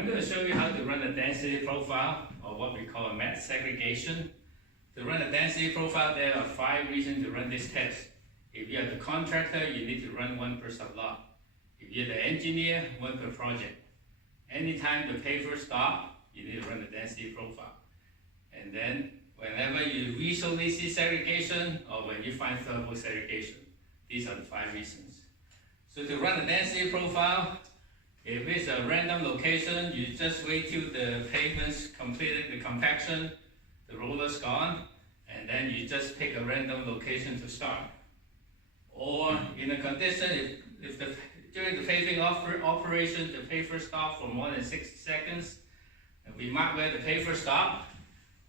I'm going to show you how to run a density profile, or what we call a mass segregation. To run a density profile, there are 5 reasons to run this test. If you're the contractor, you need to run 1 per sublot. If you're the engineer, 1 per project. Anytime the paper stops, you need to run the density profile. And then, whenever you visually see segregation, or when you find thermal segregation, these are the 5 reasons. So to run a density profile, if it's a random location, you just wait till the pavement's completed the compaction, the roller's gone, and then you just pick a random location to start. Or in a condition, if during the paving operation, the paver stops for more than 60 seconds, and we mark where the paver stopped,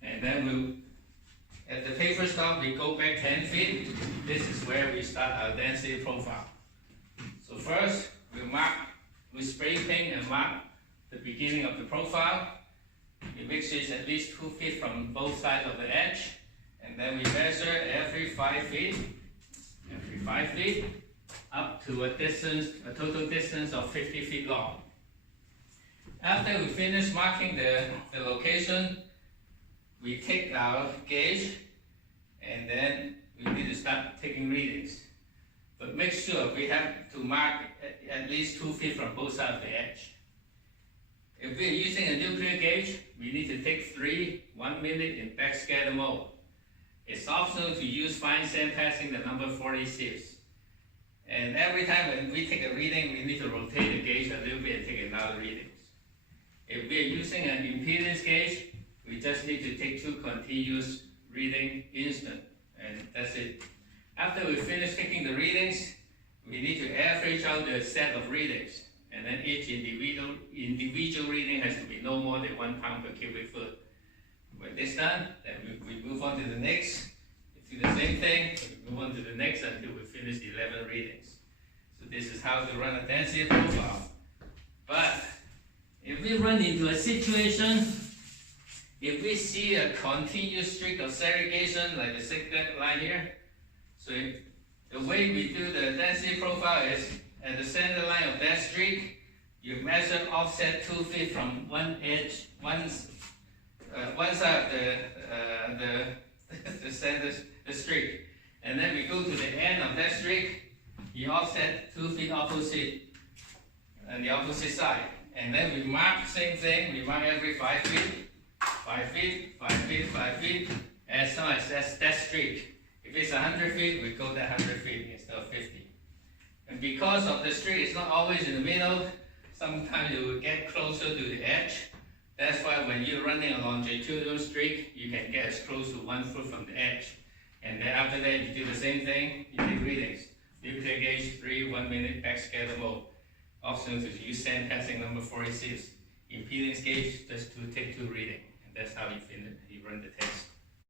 and then at the paver stop, we go back 10 feet. This is where we start our density profile. So first, we spray paint and mark the beginning of the profile. We make sure it's at least 2 feet from both sides of the edge. And then we measure every 5 feet, up to a total distance of 50 feet long. After we finish marking the location, we take our gauge, and then we need to start taking readings. But make sure we have to mark at least 2 feet from both sides of the edge. If we're using a nuclear gauge, we need to take 3 1 minute in backscatter mode. It's optional to use fine sand passing the number 46. And every time when we take a reading, we need to rotate the gauge a little bit and take another readings. If we're using an impedance gauge, we just need to take 2 continuous reading instant, and that's it. After we finish taking the readings, we need to average out the set of readings, and then each individual reading has to be no more than 1 pound per cubic foot. When this done, then we move on to the next. Do the same thing, we move on to the next until we finish 11 readings. So this is how to run a density profile. But if we run into a situation, if we see a continuous streak of segregation, like the zigzag line here, so the way we do the density profile is, at the center line of that streak, you measure offset 2 feet from one edge, one side of the center, the streak. And then we go to the end of that streak, you offset 2 feet opposite, on the opposite side. And then we mark, same thing, we mark every 5 feet, 5 feet, 5 feet, 5 feet, as long as that's that streak. If it's 100 feet, we go that 100 feet instead of 50. And because of the streak, it's not always in the middle, sometimes it will get closer to the edge. That's why when you're running a longitudinal streak, you can get as close to 1 foot from the edge. And then after that, you do the same thing, you take readings. Nuclear gauge 3 1 minute backscatter mode. Optional to use sand passing number 46. Impedance gauge just to take 2 readings. And that's how you run the test.